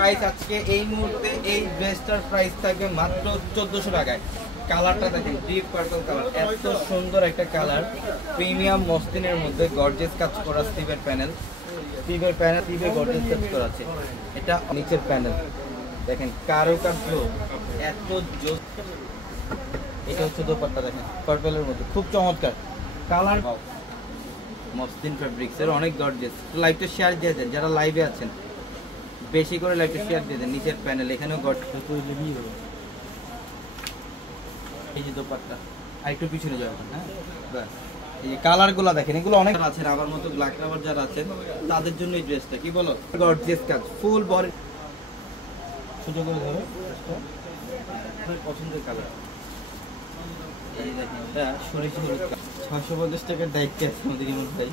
Price আজকে এই মুহূর্তে এই ড্রেসটার প্রাইস থাকবে মাত্র 1400 টাকায়। কালারটা দেখেন, ডিপ পার্পল কালার, এত সুন্দর একটা কালার, প্রিমিয়াম মসলিনের মধ্যে গর্জিয়াস কাজ করা স্টিভের প্যানেল, স্টিভে গর্জিয়াস কাজ করা আছে। এটা নিচের প্যানেল দেখেন, কারুকার্য এত জোস। এটা হচ্ছে দোপাট্টা দেখেন, পার্পলের মধ্যে খুব চমৎকার কালার, মসলিন ফেব্রিক্স এর অনেক গর্জিয়াস। লাইভটা শেয়ার দিয়ে দেন যারা লাইভে আছেন, বেশি করে লাইভটা শেয়ার দিয়ে দেন। নিচের প্যানেল এখানেও গর্জিয়াস। এই যে দোপাট্টা, আর একটু পিছনে যাবেন। হ্যাঁ, এই যে কালারগুলো দেখেন, এগুলো অনেক আছেন আমার মতো ব্ল্যাক রাবার যারা আছেন তাদের জন্য এই ড্রেসটা কি বলো, গর্জিয়াস কাজ, ফুল বডি সুযোগ করে ধরো পছন্দের কালার। এই দেখেন, এটা সরিষা হলুদ, 650 টাকার দায়িত্বে আছে আমাদের ইমন ভাই।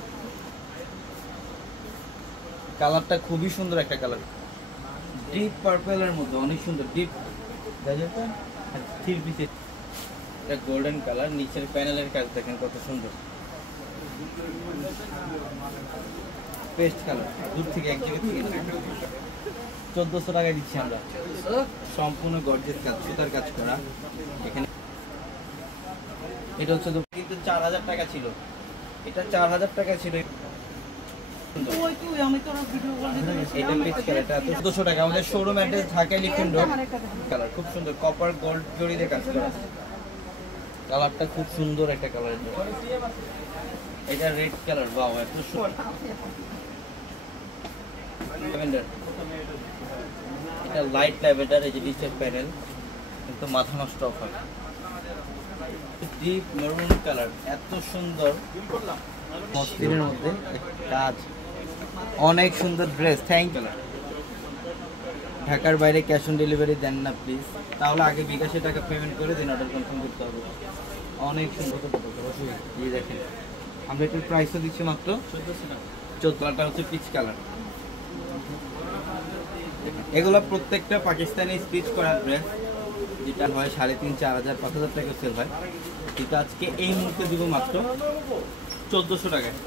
কালারটা খুবই সুন্দর একটা কালার, ডিপ পার্পলের মধ্যে অনেক সুন্দর, ডিপ থ্রি পিসের এটা গোল্ডেন কালার। নিচের প্যানেলের কাজ দেখেন কত সুন্দর, পেস্ট কালার, দূর থেকে এক জায়গা থেকে 1400 টাকায় দিচ্ছি আমরা, সম্পূর্ণ গর্জিয়াস কাজ, সুতার কাজ করা। এখানে এটা হচ্ছে কিন্তু 4000 টাকা ছিল, এটা 4000 টাকা ছিল। আমাদের showroom address Dhaka elephant road. Colour খুব সুন্দর, কপার গোল্ড জড়ি দিয়ে কাজ করা, কালারটা খুব সুন্দর একটা কালার। এটা রেড কালার, বাহ এত সুন্দর। এটা লাইট ল্যাভেন্ডার, এই যে নিচের প্যানেল কিন্তু মাথা নষ্ট অফার। ডিপ মেরুন কালার, এত সুন্দর মসলিনের মধ্যে কাজ, অনেক সুন্দর ড্রেস। Thank you. ঢাকার বাইরে ক্যাশ অন ডেলিভারি দেন না প্লিজ, তাহলে আগে বিকাশে টাকা পেমেন্ট করে দেন, অর্ডার কনফার্ম করতে হবে। অনেক সুন্দর এই দেখেন, আমরা এটার প্রাইসও দিচ্ছি মাত্র 1400 হচ্ছে পিচ কালার। এগুলো প্রত্যেকটা পাকিস্তানি স্টিচ করা ড্রেস, যেটা হয় 3500, 4000, 5000 টাকা সেল হয়। কিন্তু আজকে এই মুহূর্তে দিব মাত্র 1400 টাকায়।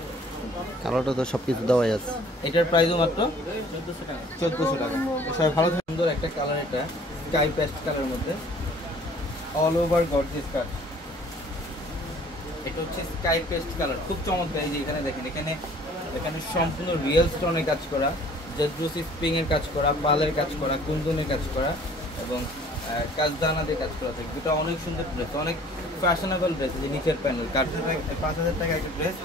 কালারটা তো সবকিছু দেওয়াই আছে, এটার প্রাইসও মাত্র 1400 টাকা। 1400 টাকা। সবাই ভালো, সুন্দর একটা কালার, এটা স্কাই পেস্ট কালারের মধ্যে অল ওভার গর্জিয়াস কাট। এটা হচ্ছে স্কাই পেস্ট কালার, খুব চমৎকার। এই যে এখানে দেখেন, এখানে সম্পূর্ণ রিয়েল স্টোনের কাজ করা, জেডব্রুসি স্প্রিং এর কাজ করা, পালের কাজ করা, কুন্দনের কাজ করা এবং কাজদানা দিয়ে কাজ করা থাকে। এটা অনেক সুন্দর ড্রেস, অনেক ফ্যাশনেবল ড্রেস। যে নিচের প্যানেল 5000 টাকা একটা ড্রেস।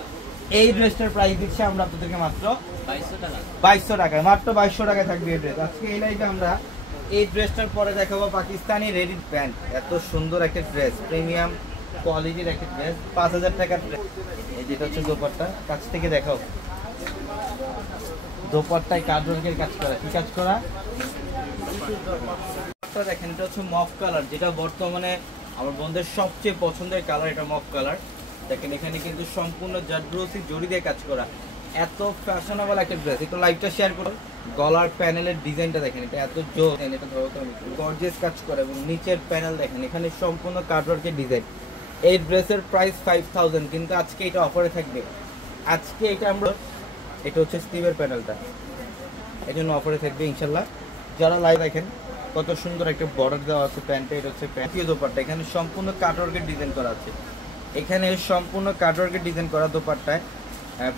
এই ড্রেসটার প্রাইস দিচ্ছি আমরা আপনাদেরকে মাত্র 2200 টাকায়, মাত্র 2200 টাকায় থাকবে এই ড্রেস। আজকে এই লাইভে আমরা এই ড্রেসটার পরে দেখাবো পাকিস্তানি রেডি প্যান্ট, এত সুন্দর একটা ড্রেস, প্রিমিয়াম কোয়ালিটির একটা ড্রেস, 5000 টাকার ড্রেস। এই যেটা হচ্ছে দোপাট্টা, কাছ থেকে দেখাও, দোপাট্টায় কাটওয়ার্কের কাজ করা, কি কাজ করা দেখেন। এটা হচ্ছে মফ কালার, যেটা বর্তমানে আমার বন্ধুদের সবচেয়ে পছন্দের কালার। এটা মফ কালার দেখেন, এখানে কিন্তু সম্পূর্ণ জারদৌসি জড়ি দিয়ে কাজ করা, এত ফ্যাশনেবল একটা ড্রেস। একটু লাইভটা শেয়ার করো। গলার প্যানেলের ডিজাইনটা দেখেন, এটা এত জোর, এটা ধরো গর্জিয়াস কাজ করা এবং নিচের প্যানেল দেখেন, এখানে সম্পূর্ণ কাটওয়ার্কের ডিজাইন। এই ড্রেসের প্রাইস 5000, কিন্তু আজকে এটা অফারে থাকবে। আজকে এটা আমরা, এটা হচ্ছে স্টিভের প্যানেলটা, এই জন্য অফারে থাকবে ইনশাল্লাহ। যারা লাইভ দেখেন, কত সুন্দর একটা বর্ডার দেওয়া আছে প্যান্টে। এটা হচ্ছে প্যান্টীয় দোপাট্টা, এখানে সম্পূর্ণ কাটওয়ার্কের ডিজাইন করা আছে, এখানে সম্পূর্ণ কাটওয়ার্কের ডিজাইন করা দোপাট্টায়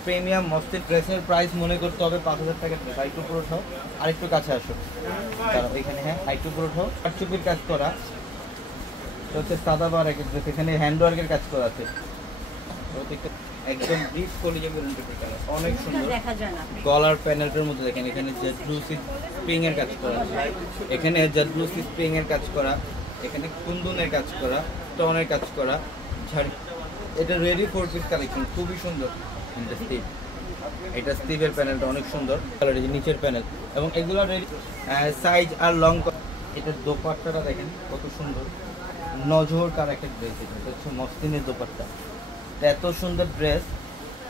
প্রিমিয়াম মসলিন। ড্রেসের প্রাইস মনে করতে হবে 5000 টাকা। আরেকটু পুরো ঠাও, আরেকটু কাছে আসো, তারা এখানে হ্যাঁ আরেকটু পুরো ঠাও। কাটচুপির কাজ করা, এটা হচ্ছে সাদাবার একটা ড্রেস, এখানে হ্যান্ডওয়ার্কের কাজ করা আছে, একদম ডিপ কলিজা ওরিয়েন্টেড কালার, অনেক সুন্দর। গলার প্যানেলটার মধ্যে দেখেন, এখানে জারদৌসি স্প্রিং এর কাজ করা, এখানে জারদৌসি স্প্রিং এর কাজ করা, এখানে কুন্দনের কাজ করা, স্টোনের কাজ করা, ঝাড়ি। এটা রেডি 4 পিস কালেকশন, খুবই সুন্দর। এটা স্টিভের প্যানেলটা অনেক সুন্দর কালার, এই যে নিচের প্যানেল এবং এগুলো রেডি সাইজ আর লং। এটার দোপাট্টাটা দেখেন কত সুন্দর, নজর কার একটা ড্রেস। এটা হচ্ছে মসলিনের দোপাট্টা, এত সুন্দর ড্রেস।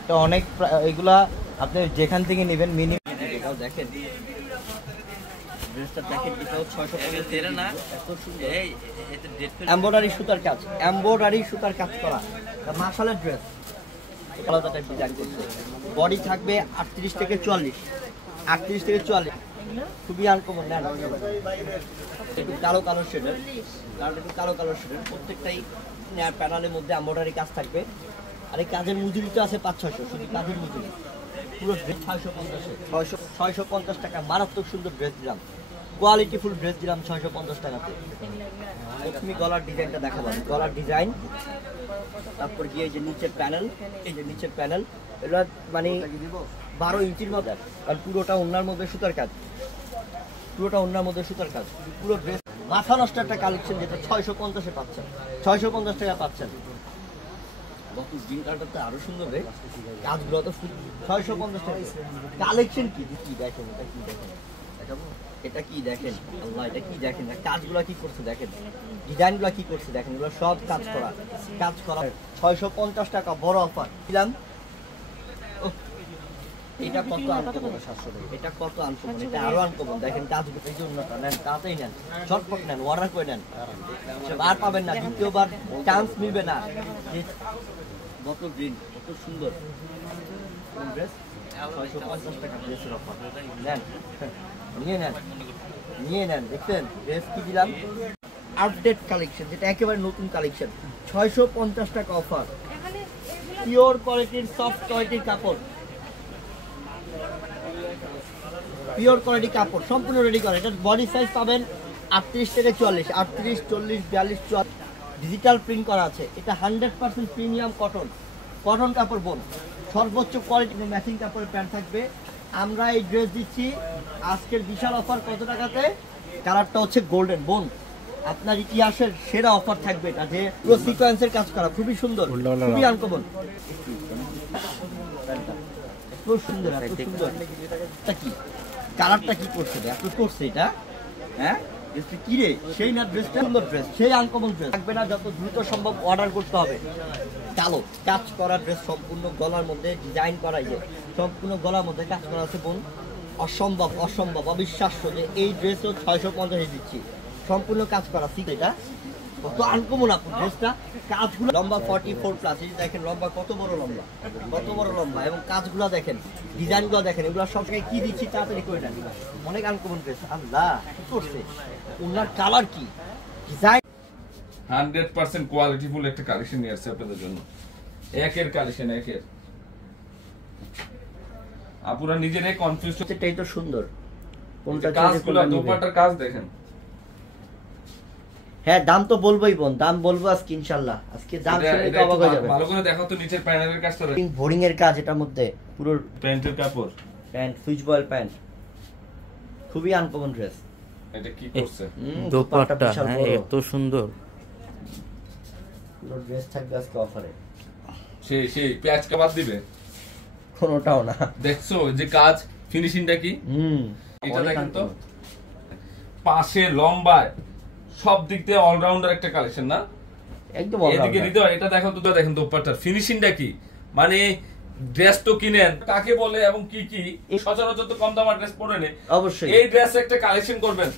এটা অনেক, এগুলা আপনি যেখান থেকে নেবেন মিনিমাম দেখেন, ড্রেসটা দেখেন, এটাও 650 না, এত সুন্দর। এমব্রয়ডারি সুতার কাজ, এমব্রয়ডারি সুতার কাজ করা মাশাআল্লাহ ড্রেস। আলাদা টাইপ ডিজাইন করছে, বডি থাকবে 38 থেকে 44, 38 থেকে 44। খুবই আনকমন নেন একটু কালো কালো শেডের, কারণ একটু কালো কালো শেডের, প্রত্যেকটাই প্যানেলের মধ্যে এমব্রয়ডারি কাজ থাকবে। আর এই কাজের মজুরি তো আছে 500-600, শুধু কাজের মজুরি। পুরো ড্রেস 650 টাকা, মারাত্মক সুন্দর ড্রেস দিলাম, কোয়ালিটিফুল ড্রেস দিলাম 650 টাকাতে। তুমি গলার ডিজাইনটা দেখাবো, গলার ডিজাইন, তারপর গিয়ে এই যে নিচের প্যানেল, এই যে নিচের প্যানেল, এটা মানে 12 ইঞ্চির মতো, কারণ পুরোটা ওড়নার মধ্যে সুতার কাজ, পুরোটা ওড়নার মধ্যে সুতার কাজ, পুরো ড্রেস মাথা নষ্ট একটা কালেকশন, যেটা 650-এ পাচ্ছেন, 650 টাকা পাচ্ছেন। গ্রিন কালারটা আরো সুন্দর রে, কাজগুলো তো 650 টাকা। কালেকশন কি কি দেখেন, এটা কি দেখেন, এটা কি দেখেন, আল্লাহ এটা কি দেখেন, কাজগুলো কি করছে দেখেন, ডিজাইনগুলো কি করছে দেখেন, এগুলো সব কাজ করা, কাজ করা। 650 টাকা বড় অফার দিলাম। এটা কত আনকমন, 700 টাকা। এটা কত আনকমন, এটা আরো আনকমন দেখেন, কাজগুলো এই জন্য নেন, তাড়াতাড়ি নেন, ঝটপট নেন, অর্ডার করে নেন, আর পাবেন না, দ্বিতীয়বার চান্স মিলবে না। কত গ্রিন, কত সুন্দর ড্রেস, 650 টাকা ড্রেসের অফার, নেন, নিয়ে নেন, নিয়ে নেন। দেখছেন ড্রেস কি দিলাম, আপডেট কালেকশন, যেটা একেবারে নতুন কালেকশন, 650 টাকা অফার, পিওর কোয়ালিটির সফট কোয়ালিটির কাপড়, পিওর কোয়ালিটি কাপড়, সম্পূর্ণ রেডি করা। এটা বডি সাইজ পাবেন 38 থেকে 44, 38, 40, 42, 44, ডিজিটাল প্রিন্ট করা আছে। এটা 100% প্রিমিয়াম কটন, কটন কাপড় বোন, সর্বোচ্চ কোয়ালিটি ম্যাচিং কাপড়ের প্যান্ট থাকবে। আমরা এই ড্রেস দিচ্ছি আজকের বিশাল অফার, কত টাকাতে? কালারটা হচ্ছে গোল্ডেন বোন, আপনার ইতিহাসের সেরা অফার থাকবে এটা, যে পুরো সিকোয়েন্সের কাজ করা, খুবই সুন্দর, খুবই আনকমন, এত সুন্দর, এত সুন্দর। এটা কি কালারটা কি করছে, এত করছে এটা, হ্যাঁ কি রে, সেই না ড্রেসটা সুন্দর ড্রেস, সেই আনকমন ড্রেস থাকবে না, যত দ্রুত সম্ভব অর্ডার করতে হবে। কালো কাজ করা ড্রেস, সম্পূর্ণ গলার মধ্যে ডিজাইন করা, যে সম্পূর্ণ গলার মধ্যে কাজ করা আছে বোন, অসম্ভব অসম্ভব অবিশ্বাস্য যে এই ড্রেসও 650 দিচ্ছি, সম্পূর্ণ কাজ করা। ঠিক এটা কত আনকমন আপু ড্রেসটা, কাজগুলো লম্বা 44+, এই দেখেন লম্বা কত বড় লম্বা, কত বড় লম্বা, এবং কাজগুলো দেখেন, ডিজাইনগুলো দেখেন, এগুলো সব জায়গায় কি দিচ্ছি তাড়াতাড়ি করে নেন, অনেক আনকমন ড্রেস। আল্লাহ কি করছে, ওনার কালার কি, ডিজাইন 100% কোয়ালিটিফুল একটা কালেকশন নিয়ে আসছে আপনাদের জন্য, একের কালেকশন, একের। আপুরা নিজেরাই কনফিউজ, এটাই তো সুন্দর, কোনটা কাজগুলো, দোপাট্টার কাজ দেখেন। হ্যাঁ দাম তো বলবোই বোন, দাম বলবো আজকে ইনশাআল্লাহ, আজকে দাম শুনে তো অবাক হয়ে যাবে। ভালো করে দেখো তো নিচের প্যানেলের কাজটা, বোরিং এর কাজ, এটার মধ্যে পুরো প্যান্টের কাপড়, প্যান্ট সুইচ বয়েল প্যান্ট, খুবই আনকমন ড্রেস। এটা কি করছে, দোপাট্টা এত সুন্দর, পুরো ড্রেস থাকবে আজকে অফারে, সেই সেই পেঁয়াজ কাবাব দিবে, কোনোটাও না। দেখছো যে কাজ, ফিনিশিংটা কি, এটা দেখেন তো, পাশে লম্বায় সব দিক দিয়ে অলরাউন্ডার একটা কালেকশন না, একদম এদিকে হৃদয়, এটা দেখো তো, দেখেন দোপাট্টার ফিনিশিংটা কি, মানে ড্রেস তো কিনেন কাকে বলে এবং কি কি, সচরাচর তো কম দামের ড্রেস পরে নেই, অবশ্যই এই ড্রেস একটা কালেকশন করবেন,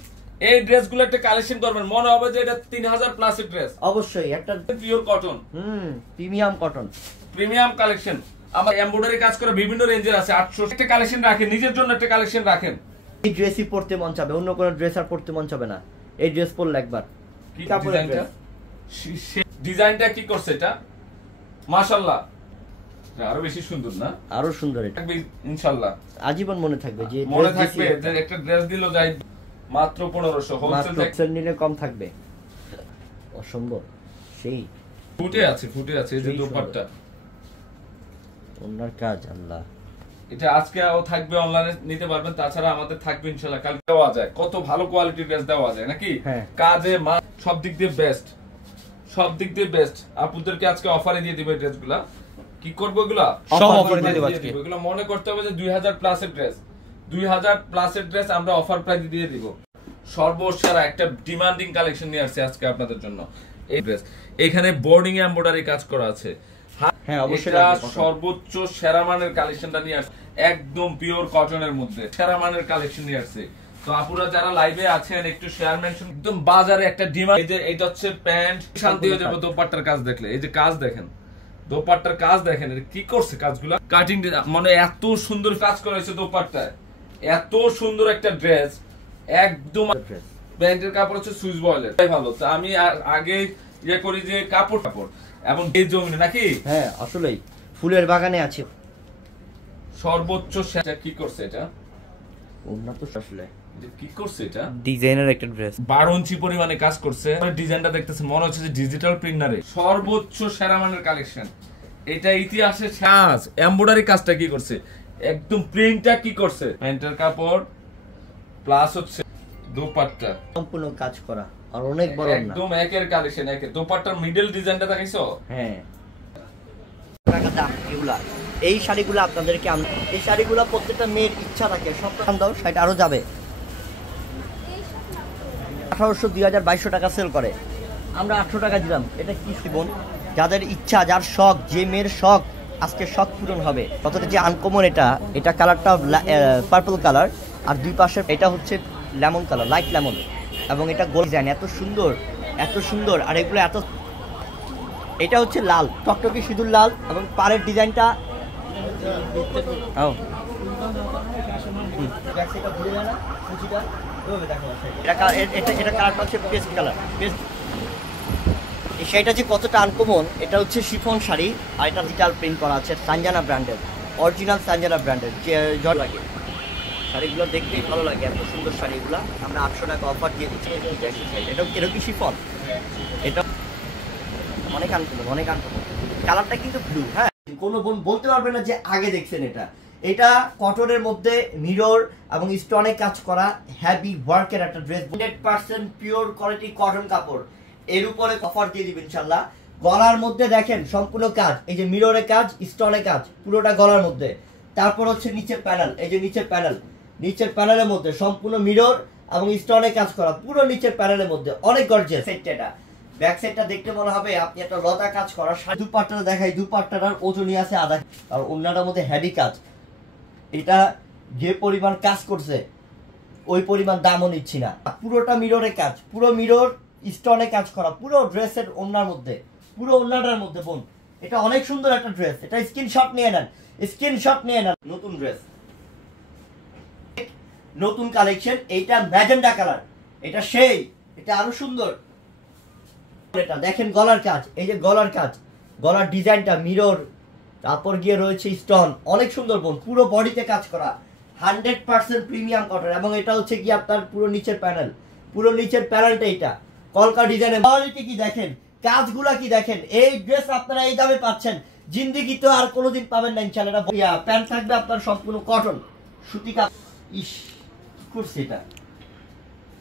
এই ড্রেসগুলো একটা কালেকশন করবেন, মনে হবে যে এটা 3000+ এর ড্রেস, অবশ্যই একটা pure cotton, premium cotton, premium collection. আমার এমব্রয়ডারি কাজ করা বিভিন্ন রেঞ্জের আছে, 800 একটা কালেকশন রাখেন, নিজের জন্য একটা কালেকশন রাখেন, এই ড্রেসই পরতে মন চাবে, অন্য কোনো ড্রেস আর পরতে মন চাবে না, এই ড্রেস পরলে একবার। কি ডিজাইনটা, ডিজাইনটা কি করছে এটা, মাশাআল্লাহ, আরো বেশি সুন্দর না, আরো সুন্দর, এটা ইনশাআল্লাহ আজীবন মনে থাকবে, যে মনে থাকবে যে একটা ড্রেস দিল যাই মাত্র 1500, হোলসেল নিলে কম থাকবে, অসম্ভব সেই ফুটে আছে, ফুটে আছে, এই যে দোপাট্টা, ওনার কাজ, আল্লাহ এটা আজকেও থাকবে, অনলাইনে নিতে পারবেন, তাছাড়া আমাদের থাকবে ইনশাআল্লাহ, কাল দেওয়া যায়, কত ভালো কোয়ালিটির ড্রেস দেওয়া যায় নাকি, কাজে মান সব দিক দিয়ে বেস্ট, সব দিক দিয়ে বেস্ট। আপুদেরকে আজকে অফারে দিয়ে দিবে ড্রেসগুলা, কি করবো এগুলা সব অফারে দিয়ে দেব আজকে, এগুলো মনে করতে হবে যে 2000+ এর ড্রেস, 2000+ এর ড্রেস আমরা অফার প্রাইস দিয়ে দিব, সর্বসেরা একটা ডিমান্ডিং কালেকশন নিয়ে আসছে আজকে আপনাদের জন্য। এই ড্রেস এখানে বোর্ডিং এমব্রয়ডারি কাজ করা আছে, হ্যাঁ অবশ্যই সর্বোচ্চ সেরা মানের কালেকশনটা নিয়ে আসছে, একদম পিওর কটনের মধ্যে সেরা মানের কালেকশন নিয়ে আসছে। তো আপুরা যারা লাইভে আছেন একটু শেয়ার মেনশন, একদম বাজারে একটা ডিমান্ড, এই যে এটা হচ্ছে প্যান্ট, শান্তি হয়ে যাবে দোপাট্টার কাজ দেখলে, এই যে কাজ দেখেন, দোপাট্টার কাজ দেখেন, কি করছে কাজগুলো, কাটিং মানে এত সুন্দর কাজ করা হয়েছে দোপাট্টায়, এত সুন্দর একটা ড্রেস, একদম প্যান্টের কাপড় হচ্ছে সুইচ বয়েলের, তাই ভালো। তো আমি আগে ইয়ে করি যে কাপড় এবং এই জমি নাকি, হ্যাঁ আসলেই ফুলের বাগানে আছে। সর্বোচ্চ কি করছে এটা, ওনা তো আসলে কি করছে এটা, ডিজাইনার একটা ড্রেস, 12 ইঞ্চি পরিমাণে কাজ করছে। ডিজাইনটা দেখতেছে মনে হচ্ছে যে ডিজিটাল প্রিন্টারে সর্বোচ্চ সেরা মানের কালেকশন। এটা ইতিহাসে কাজ, এমব্রয়ডারি কাজটা কি করছে, একদম প্রিন্টটা কি করছে, প্যান্টের কাপড় প্লাস হচ্ছে দোপাট্টা সম্পূর্ণ কাজ করা আর অনেক বড় না, একদম একের কালেকশন, একের। দোপাট্টার মিডল ডিজাইনটা দেখাইছো, হ্যাঁ এগুলা এই শাড়িগুলো আপনাদেরকে এই শাড়িগুলো প্রত্যেকটা মেয়ের ইচ্ছা থাকে, সব দাও শাড়ি আরো যাবে। 1800 2000 2200 টাকা সেল করে, আমরা 800 টাকা দিলাম। এটা কি বোন, যাদের ইচ্ছা, যার শখ, যে মেয়ের শখ আজকে শখ পূরণ হবে। কতটা যে আনকমন, এটা কালারটা পার্পল কালার, আর দুই পাশে এটা হচ্ছে লেমন কালার, লাইট লেমন, এবং এটা গোল ডিজাইন, এত সুন্দর এত সুন্দর। আর এগুলো এত, এটা হচ্ছে লাল টকটকে সিঁদুর লাল, এবং পাড়ের ডিজাইনটা এটা কালারটা হচ্ছে পেস্ট কালার। এই শাড়িটা যে কতটা আনকমন, এটা হচ্ছে শিফন শাড়ি, আর এটা ডিজিটাল প্রিন্ট করা আছে সানজানা ব্র্যান্ডের, অরিজিনাল সানজানা ব্র্যান্ডের। যে জল লাগে শাড়িগুলো দেখতেই ভালো লাগে, এত সুন্দর শাড়িগুলো আমরা 800 টাকা অফার দিয়ে দিচ্ছি। এটা কি শিফন, এটা অনেক আনকমন, অনেক আনকমন। কালারটা কিন্তু ব্লু, হ্যাঁ কোনো বোন বলতে পারবে না যে আগে দেখছেন। এটা কটনের মধ্যে মিরর এবং স্টোনে কাজ করা হেভি ওয়ার্কের একটা ড্রেস, 100% পিওর কোয়ালিটি কটন কাপড়। এর উপরে অফার দিয়ে দিবেন ইনশাআল্লাহ। গলার মধ্যে দেখেন সম্পূর্ণ কাজ, এই যে মিররে কাজ, স্টোনে কাজ, পুরোটা গলার মধ্যে। তারপর হচ্ছে নিচের প্যানেল, এই যে নিচের প্যানেল, নিচের প্যানেলের মধ্যে সম্পূর্ণ মিরর এবং স্টোনে কাজ করা, পুরো নিচের প্যানেলের মধ্যে অনেক গর্জিয়াস। সেটটা ব্যাক সাইডটা দেখতে মনে হবে আপনি একটা লতা কাজ করা। দুপাট্টাটা দেখাই, দুপাট্টাটার ওজনই আছে আধা, আর অন্যটার মধ্যে হেভি কাজ। এটা যে পরিমাণ কাজ করছে ওই পরিমাণ দামও নিচ্ছি না। পুরোটা মিররে কাজ, পুরো মিরর স্টোনে কাজ করা, পুরো ড্রেসের ওড়নার মধ্যে, পুরো ওড়নাটার মধ্যে বোন। এটা অনেক সুন্দর একটা ড্রেস, এটা স্ক্রিনশট নিয়ে নেন, স্ক্রিনশট নিয়ে নেন। নতুন ড্রেস, নতুন কালেকশন, এইটা ম্যাজেন্ডা কালার, এটা সেই, এটা আরো সুন্দর। এটা দেখেন গলার কাজ, এই যে গলার কাজ, গলার ডিজাইনটা মিরর, তারপর গিয়ে রয়েছে স্টোন, অনেক সুন্দর বোন। পুরো বডিতে কাজ করা, 100% প্রিমিয়াম কটন, এবং এটা হচ্ছে কি আপনার পুরো নিচের প্যানেল, পুরো নিচের প্যানেলটা এটা কলকা ডিজাইনের। কোয়ালিটি কি দেখেন, কাজগুলা কি দেখেন। এই ড্রেস আপনারা এই দামে পাচ্ছেন, জিন্দেগি তো আর কোনোদিন পাবেন না ইনশাআল্লাহ। প্যান্ট থাকবে আপনার সম্পূর্ণ কটন সুতি কাজ। ইস কি করছে এটা,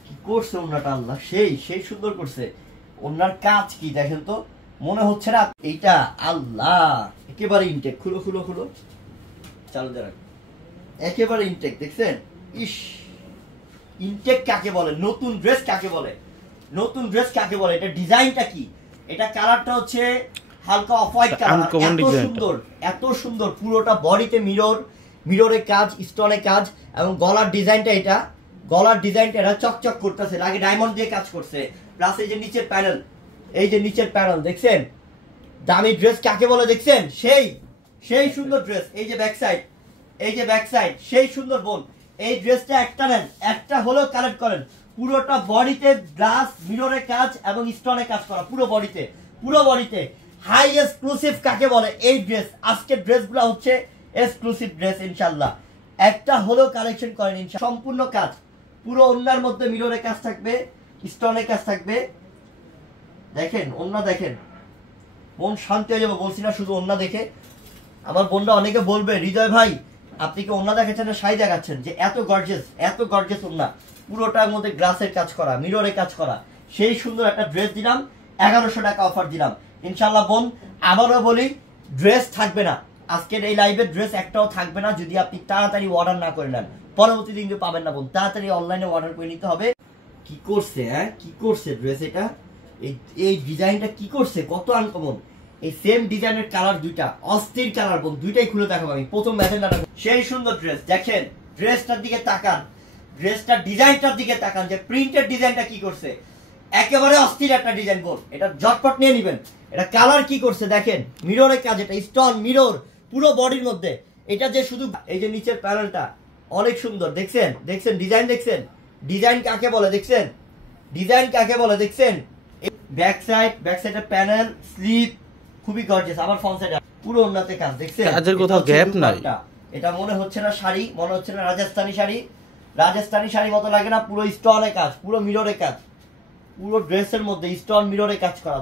কি করছে ওনাটা, আল্লাহ সেই সেই সুন্দর করছে। ওনার কাজ কি দেখেন তো, মনে হচ্ছে না এইটা, আল্লাহ একেবারে ইনটেক। খুলো খুলো খুলো, চালু দেন, একেবারে ইনটেক দেখছেন। ইস ইনটেক কাকে বলে, নতুন ড্রেস কাকে বলে, নতুন ড্রেস কাকে বলে। এটা ডিজাইনটা কি, এটা কালারটা হচ্ছে হালকা অফ হোয়াইট কালার, এত সুন্দর এত সুন্দর। পুরোটা বডিতে মিরর, মিররের কাজ, স্টোনে কাজ, এবং গলার ডিজাইনটা, এটা গলার ডিজাইনটা এটা চকচক করতেছে, আগে ডায়মন্ড দিয়ে কাজ করছে। প্লাস এই যে নিচের প্যানেল, এই যে নিচের প্যানেল দেখছেন, দামি ড্রেস কাকে বলে দেখছেন, সেই সেই সুন্দর ড্রেস। এই যে ব্যাক সাইড, এই যে ব্যাক সাইড, সেই সুন্দর বোন। এই ড্রেসটা একটা নেন, একটা হলেও কালেক্ট করেন। পুরোটা বডিতে গ্লাস মিররের কাজ এবং স্টোনে কাজ করা, পুরো বডিতে, পুরো বডিতে। হাই এক্সক্লুসিভ কাকে বলে এই ড্রেস, আজকের ড্রেসগুলো হচ্ছে এক্সক্লুসিভ ড্রেস ইনশাআল্লাহ। একটা হলেও কালেকশন করেন ইনশাআল্লাহ। সম্পূর্ণ কাজ, পুরো ওড়নার মধ্যে মিররের কাজ থাকবে, স্টোনের কাজ থাকবে। দেখেন ওড়না, দেখেন মন শান্তি হয়ে যাবে, বলছি না শুধু ওড়না দেখে। আমার বোনরা অনেকে বলবে হৃদয় ভাই আপনি কি ওড়না দেখাচ্ছেন না শাড়ি দেখাচ্ছেন, যে এত গর্জিয়াস, এত গর্জিয়াস ওড়না, পুরোটার মধ্যে গ্লাসের কাজ করা, মিররের কাজ করা। সেই সুন্দর একটা ড্রেস দিলাম, 1100 টাকা অফার দিলাম ইনশাআল্লাহ। বোন আবারও বলি, ড্রেস থাকবে না আজকের এই লাইভে, ড্রেস একটাও থাকবে না যদি আপনি তাড়াতাড়ি অর্ডার না করে নেন। পরবর্তী দিন পাবেন না বোন, তাড়াতাড়ি অনলাইনে অর্ডার করে নিতে হবে। কি করছে, হ্যাঁ কি করছে ড্রেস, এটা এই ডিজাইনটা কি করছে, কত আনকমন। এই সেম ডিজাইনের কালার দুইটা, অস্থির কালার বোন, দুইটাই খুলে দেখাবো আমি। প্রথম ম্যাজেন্ডাটা সেই সুন্দর ড্রেস, দেখেন ড্রেসটার দিকে তাকান, ড্রেসটার ডিজাইনটার দিকে তাকান, যে প্রিন্টের ডিজাইনটা কি করছে, একেবারে অস্থির একটা ডিজাইন বোন। এটা ঝটপট নিয়ে নেবেন। এটা কালার কি করছে দেখেন, মিররের কাজ, এটা স্টোন মিরর পুরো বডির মধ্যে। এটা যে শুধু এই যে নিচের প্যানেলটা, অনেক সুন্দর, দেখছেন দেখছেন ডিজাইন, দেখছেন ডিজাইন কাকে বলে, দেখছেন ডিজাইন কাকে বলে, দেখছেন ব্যাক সাইডের প্যানেল স্লিপ খুবই গর্জিয়াস। আবার ফ্রন্ট সাইড পুরো ওন্নাতে কাজ, দেখছেন কাজের কোথাও গ্যাপ নাই। এটা মনে হচ্ছে না শাড়ি, মনে হচ্ছে না রাজস্থানী শাড়ি, রাজস্থানী শাড়ি মতো লাগে না, পুরো স্টোনে কাজ, পুরো মিররে কাজ, পুরো ড্রেসের মধ্যে স্টোন মিররে কাজ করা।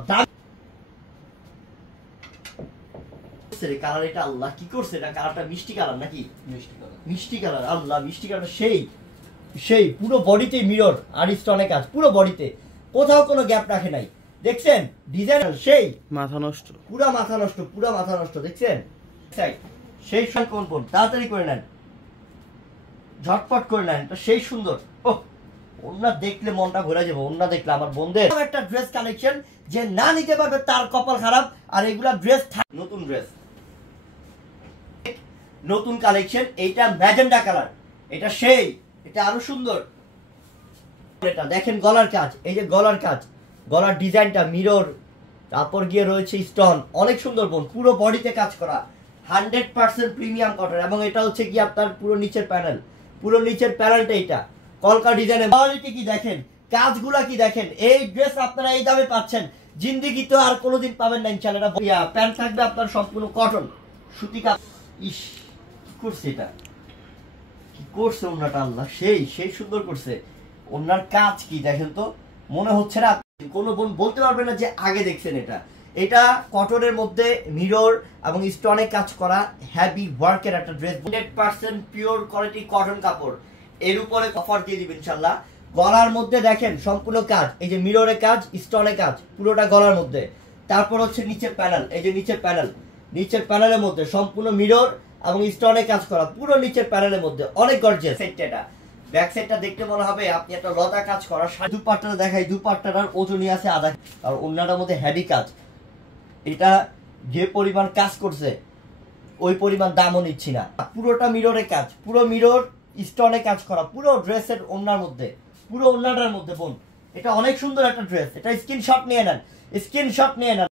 কালার এটা আল্লাহ কি করছে, এটা কালারটা মিষ্টি কালার নাকি মিষ্টি কালার, আল্লাহ মিষ্টি কালার, সেই সেই পুরো বডিতে মিরর আর স্টোনে কাজ, পুরো বডিতে কোথাও কোনো গ্যাপ রাখে নাই, দেখছেন ডিজাইন সেই মাথা নষ্ট, পুরা মাথা নষ্ট, পুরা মাথা নষ্ট, দেখছেন সেই কোন কোন তাড়াতাড়ি করে নেন, ঝটপট করে নেন, এটা সেই সুন্দর। ও ওন্না দেখলে মনটা ভরে যাবে, ওন্না দেখলে আমার বন্ধের একটা ড্রেস কালেকশন যে না নিতে পারবে তার কপাল খারাপ। আর এগুলা ড্রেস নতুন ড্রেস, নতুন কালেকশন, এইটা ম্যাজেন্ডা কালার, এটা সেই, এটা আরো সুন্দর। এটা দেখেন গলার কাজ, এই যে গলার কাজ, গলার ডিজাইনটা মিরর, তারপর গিয়ে রয়েছে স্টোন, অনেক সুন্দর বোন, পুরো বডিতে কাজ করা 100% প্রিমিয়াম কটন। এবং এটা হচ্ছে কি আপনার পুরো নিচের প্যানেল, পুরো নিচের প্যানেলটা এটা কলকা ডিজাইনের কোয়ালিটি কি দেখেন, কাজগুলা কি দেখেন। এই ড্রেস আপনারা এই দামে পাচ্ছেন, জিন্দেগি তো আর কোনোদিন পাবেন না ইনশাআল্লাহ। প্যান্ট থাকবে আপনার সম্পূর্ণ কটন সুতি কাজ। ইস কি করছে এটা, কি করছে ওন্নাটা, আল্লাহ সেই সেই সুন্দর করছে। ওনার কাজ কি দেখেন তো, মনে হচ্ছে না কোনো বোন বলতে পারবে না যে আগে দেখছেন এটা। এটা কটনের মধ্যে মিরর এবং স্টোনে কাজ করা হেভি ওয়ার্কের একটা ড্রেস, 100% পিওর কোয়ালিটি কটন কাপড়, এর উপরে অফার দিয়ে দিবেন ইনশাআল্লাহ। গলার মধ্যে দেখেন সম্পূর্ণ কাজ, এই যে মিররে কাজ, স্টোনে কাজ, পুরোটা গলার মধ্যে। তারপর হচ্ছে নিচের প্যানেল, এই যে নিচের প্যানেল, নিচের প্যানেলের মধ্যে সম্পূর্ণ মিরর এবং স্টোনে কাজ করা, পুরো নিচের প্যানেলের মধ্যে অনেক গর্জিয়াস। সেটটা ব্যাক সাইডটা দেখতে মনে হবে আপনি একটা লতা কাজ করা। দুপাট্টাটা দেখাই, দুপাট্টাটার ওজনই আছে আধা, আর অন্যটার মধ্যে হেভি কাজ। এটা যে পরিমাণ কাজ করছে ওই পরিমাণ দামও নিচ্ছি না। পুরোটা মিররে কাজ, পুরো মিরর স্টোনে কাজ করা, পুরো ড্রেসের ওন্নার মধ্যে, পুরো ওন্নাটার মধ্যে বোন, এটা অনেক সুন্দর একটা ড্রেস। এটা স্ক্রিনশট নিয়ে নেন, স্ক্রিনশট নিয়ে নেন।